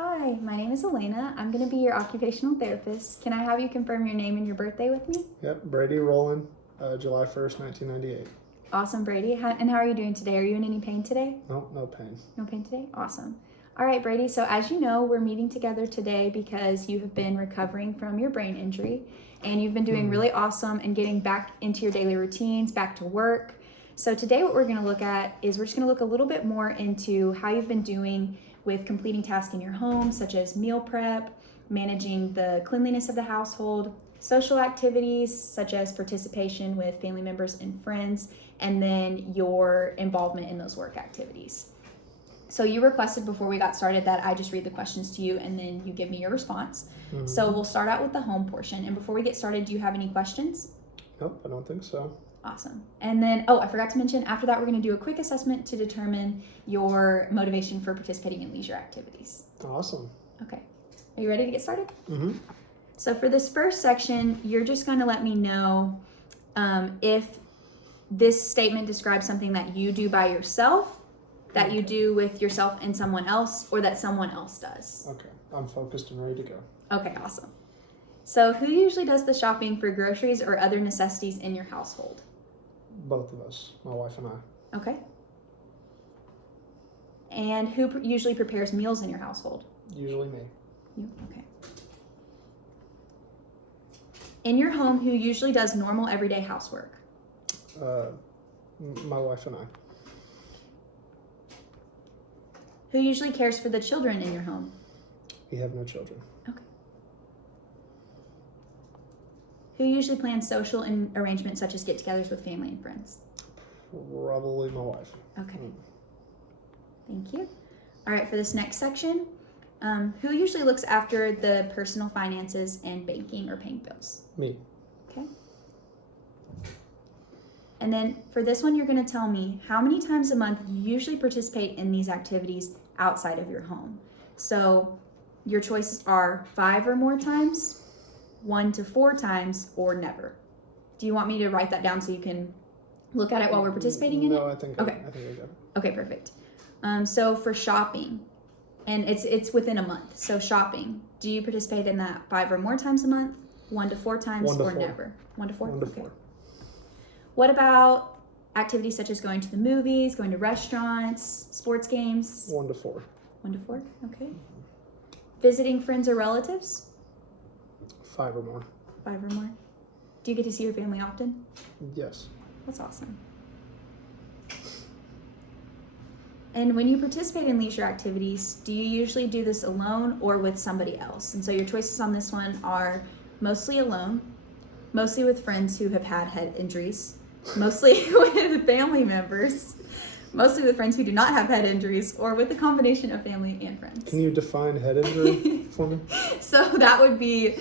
Hi, my name is Elena. I'm going to be your occupational therapist. Can I have you confirm your name and your birthday with me? Yep, Brady Rowland, July 1st, 1998. Awesome, Brady. And how are you doing today? Are you in any pain today? No, no pain. No pain today? Awesome. All right, Brady. So as you know, we're meeting together today because you have been recovering from your brain injury and you've been doing really awesome and getting back into your daily routines, back to work. So today what we're going to look at is we're just going to look a little bit more into how you've been doing with completing tasks in your home, such as meal prep, managing the cleanliness of the household, social activities such as participation with family members and friends, and then your involvement in those work activities. So you requested before we got started that I just read the questions to you and then you give me your response. So we'll start out with the home portion. And before we get started, do you have any questions? Nope, I don't think so. Awesome. And then, I forgot to mention, after that, we're going to do a quick assessment to determine your motivation for participating in leisure activities. Awesome. Okay. Are you ready to get started? Mm-hmm. So for this first section, you're just going to let me know if this statement describes something that you do by yourself, that you do with yourself and someone else, or that someone else does. Okay, I'm focused and ready to go. Okay, awesome. So who usually does the shopping for groceries or other necessities in your household? Both of us, my wife and I. Okay. And who usually prepares meals in your household? Usually me. You? Okay. In your home, who usually does normal everyday housework? My wife and I. Who usually cares for the children in your home? We have no children. Okay. Who usually plans social arrangements such as get-togethers with family and friends? Probably my wife. Okay. Thank you. All right, for this next section, who usually looks after the personal finances and banking or paying bills? Me. Okay. And then for this one, you're going to tell me how many times a month you usually participate in these activities outside of your home. So your choices are 5 or more times, 1 to 4 times, or never. Do you want me to write that down so you can look at it while we're participating in it? No, I think Okay. I got it. Okay, perfect. So for shopping, and it's within a month. So shopping, do you participate in that 5 or more times a month, 1 to 4 times, 1 to or 4. never? 1 to 4? 1 to Okay. 4. What about activities such as going to the movies, going to restaurants, sports games? 1 to 4. 1 to 4, okay. Visiting friends or relatives? 5 or more. 5 or more. Do you get to see your family often? Yes. That's awesome. And when you participate in leisure activities, do you usually do this alone or with somebody else? And so your choices on this one are mostly alone, mostly with friends who have had head injuries, mostly with family members, mostly with friends who do not have head injuries, or with a combination of family and friends. Can you define head injury for me? So that would be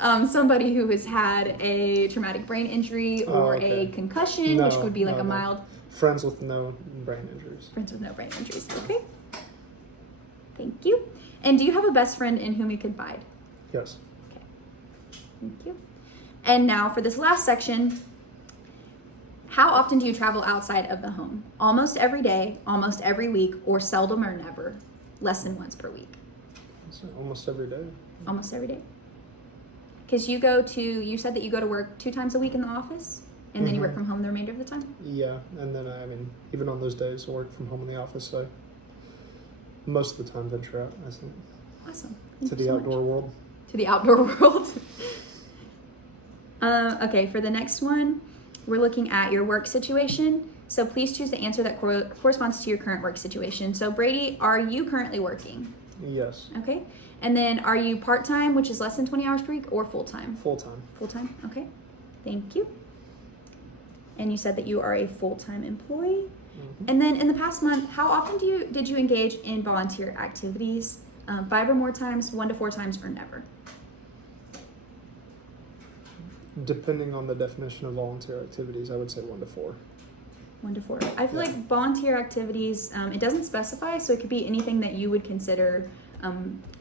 somebody who has had a traumatic brain injury or a concussion, which would be like a mild. Friends with no brain injuries. Friends with no brain injuries. Okay. Thank you. And do you have a best friend in whom you confide? Yes. Okay. Thank you. And now for this last section, how often do you travel outside of the home? Almost every day, almost every week, or seldom or never? Less than once per week. So almost every day. Almost every day. Because you said that you go to work 2 times a week in the office, and then you work from home the remainder of the time? Yeah, and then even on those days I work from home in the office, so most of the time venture out, I think. Awesome. To the outdoor world. To the outdoor world. Okay, for the next one, we're looking at your work situation. So please choose the answer that corresponds to your current work situation. So Brady, are you currently working? Yes. Okay. And then are you part-time, which is less than 20 hours per week, or full-time? Full-time. Full-time, okay. Thank you. And you said that you are a full-time employee. And then in the past month, how often did you engage in volunteer activities? 5 or more times, 1 to 4 times, or never? Depending on the definition of volunteer activities, I would say 1 to 4. 1 to 4. I feel like volunteer activities, it doesn't specify, so it could be anything that you would consider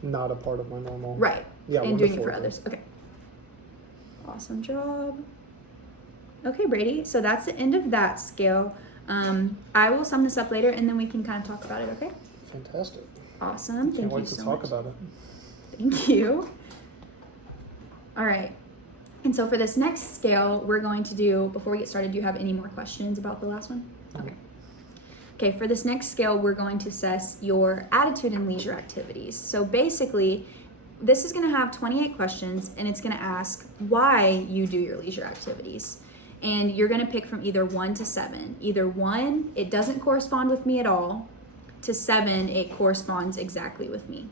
not a part of my normal. Right. Yeah. And doing it for others. Okay. Awesome job. Okay, Brady. So that's the end of that scale. I will sum this up later, and then we can kind of talk about it. Okay. Fantastic. Awesome. Thank Can't you wait to so talk much. about it. Thank you. All right. And so for this next scale, we're going to do, before we get started, do you have any more questions about the last one? Okay. Okay, for this next scale, we're going to assess your attitude in leisure activities. So basically, this is going to have 28 questions, and it's going to ask why you do your leisure activities. And you're going to pick from either 1 to 7. Either 1, it doesn't correspond with me at all, to 7, it corresponds exactly with me.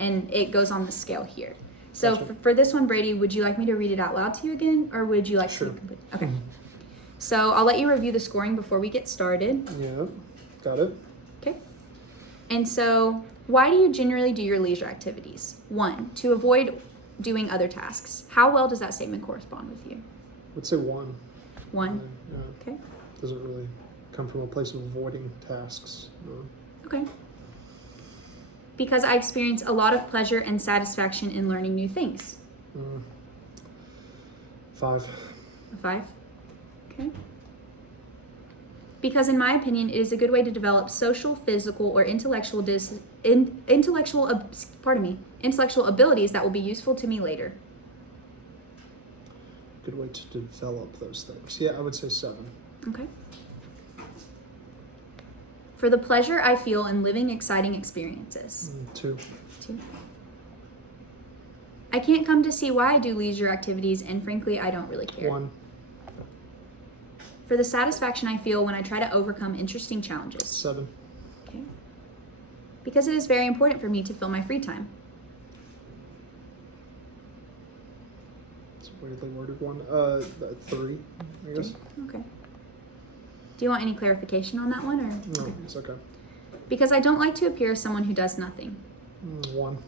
And it goes on the scale here. So Gotcha. for this one, Brady, would you like me to read it out loud to you again, or would you like Sure. to complete? Okay. So I'll let you review the scoring before we get started. Yeah, got it. Okay. And so, why do you generally do your leisure activities? 1, to avoid doing other tasks. How well does that statement correspond with you? Would say 1. 1. Yeah, Okay. doesn't really come from a place of avoiding tasks. Okay. Because I experience a lot of pleasure and satisfaction in learning new things. 5. A 5. Okay. Because in my opinion, it is a good way to develop social, physical, or intellectual intellectual abilities that will be useful to me later. Good way to develop those things. Yeah, I would say 7. Okay. For the pleasure I feel in living exciting experiences. 2. 2. I can't come to see why I do leisure activities, and frankly, I don't really care. 1. For the satisfaction I feel when I try to overcome interesting challenges. 7. Okay. Because it is very important for me to fill my free time. It's a weirdly worded one. 3, I guess. Okay. Do you want any clarification on that one, or? No, Okay. it's okay. Because I don't like to appear as someone who does nothing. 1.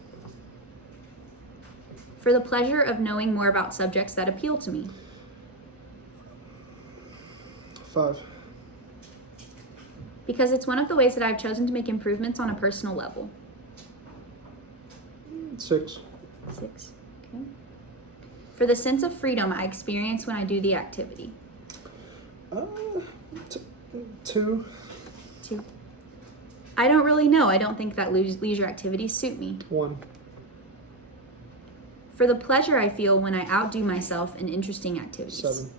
For the pleasure of knowing more about subjects that appeal to me. 5. Because it's one of the ways that I've chosen to make improvements on a personal level. 6. 6. Okay. For the sense of freedom I experience when I do the activity. 2. 2. I don't really know. I don't think that leisure activities suit me. 1. For the pleasure I feel when I outdo myself in interesting activities. 7.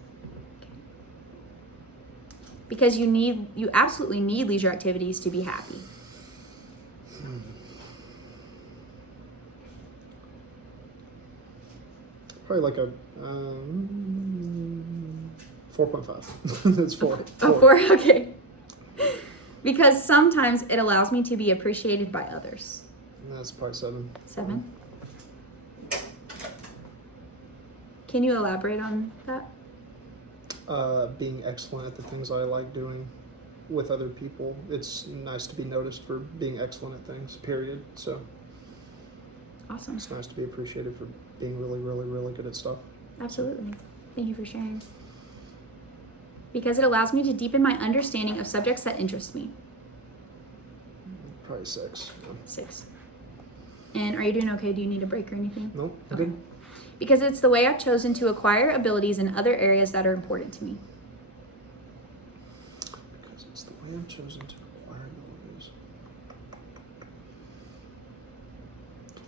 Because you absolutely need leisure activities to be happy. Probably like a 4.5. That's 4. Oh, 4? Okay. Because sometimes it allows me to be appreciated by others. That's probably 7. 7. Can you elaborate on that? Being excellent at the things I like doing with other people. It's nice to be noticed for being excellent at things, period. So Awesome. it's nice to be appreciated for being really, really, really good at stuff. Absolutely. Thank you for sharing. Because it allows me to deepen my understanding of subjects that interest me. Probably 6. Yeah. 6. And are you doing okay? Do you need a break or anything? Nope. Okay. Good. Because it's the way I've chosen to acquire abilities in other areas that are important to me. Because it's the way I've chosen to acquire abilities.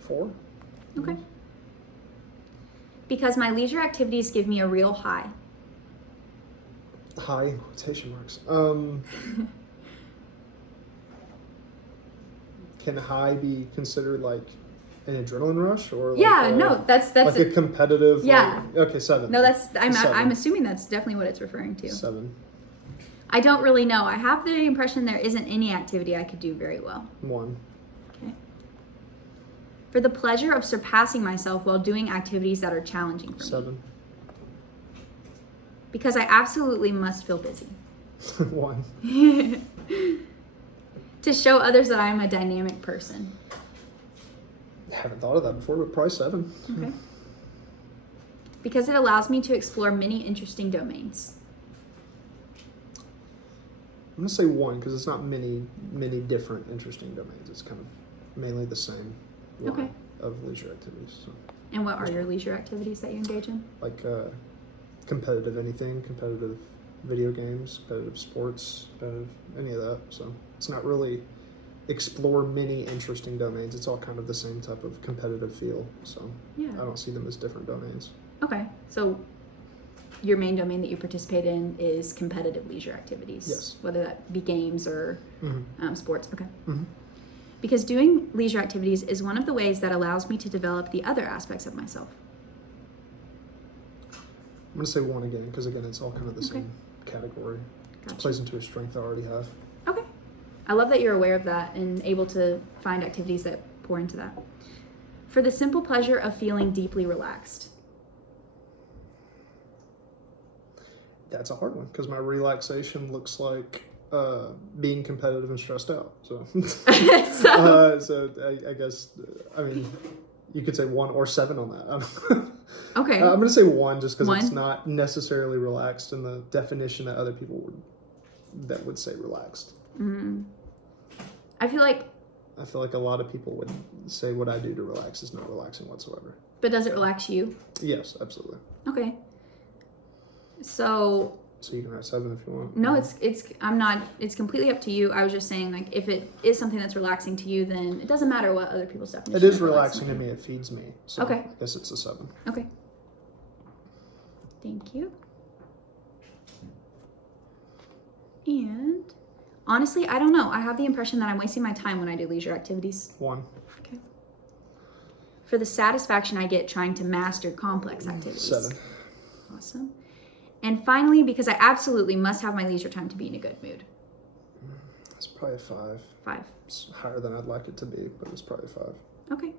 4. Okay. Because my leisure activities give me a real high. High in quotation marks. Can high be considered like an adrenaline rush or like Yeah, no, that's like a competitive? Yeah. Like, okay, 7. No, I'm 7. assuming that's definitely what it's referring to. 7. I don't really know. I have the impression there isn't any activity I could do very well. 1. Okay. For the pleasure of surpassing myself while doing activities that are challenging for me. 7. Because I absolutely must feel busy. 1. To show others that I am a dynamic person. I haven't thought of that before, but probably 7. Okay. Because it allows me to explore many interesting domains. I'm gonna say 1 because it's not many different interesting domains. It's kind of mainly the same line Okay. of leisure activities. So, And what are your leisure activities that you engage in? like competitive anything, competitive video games, competitive sports, competitive any of that. So it's not really explore many interesting domains. It's all kind of the same type of competitive feel. So Yeah. I don't see them as different domains. Okay. So your main domain that you participate in is competitive leisure activities. Yes. Whether that be games or sports. Okay. Mm-hmm. Because doing leisure activities is one of the ways that allows me to develop the other aspects of myself. I'm going to say 1 again, because again, it's all kind of the same category. Gotcha. It plays into a strength I already have. Okay. I love that you're aware of that and able to find activities that pour into that. For the simple pleasure of feeling deeply relaxed. That's a hard one, because my relaxation looks like being competitive and stressed out. So, I guess, I mean, you could say 1 or 7 on that. Okay. I'm going to say 1 just because 1? it's not necessarily relaxed in the definition that other people would say relaxed. Mm-hmm. I feel like a lot of people would say what I do to relax is not relaxing whatsoever. But does it relax you? Yes, absolutely. Okay. So you can write 7 if you want. no, it's completely up to you. I was just saying, like, if it is something that's relaxing to you, then it doesn't matter what other people's definition. It is relaxing to me. It feeds me. So okay. I guess it's a 7. Okay. Thank you. And honestly, I don't know. I have the impression that I'm wasting my time when I do leisure activities. 1. Okay. For the satisfaction I get trying to master complex activities. 7. Awesome. And finally, because I absolutely must have my leisure time to be in a good mood. It's probably a 5. 5. It's higher than I'd like it to be, but it's probably 5. Okay.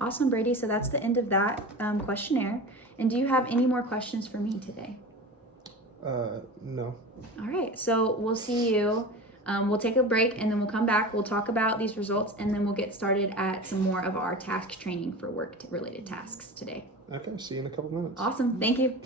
Awesome, Brady. So that's the end of that questionnaire. And do you have any more questions for me today? No. All right. So we'll see you. We'll take a break and then we'll come back. We'll talk about these results and then we'll get started at some more of our task training for work-related tasks today. Okay. See you in a couple minutes. Awesome. Thank you.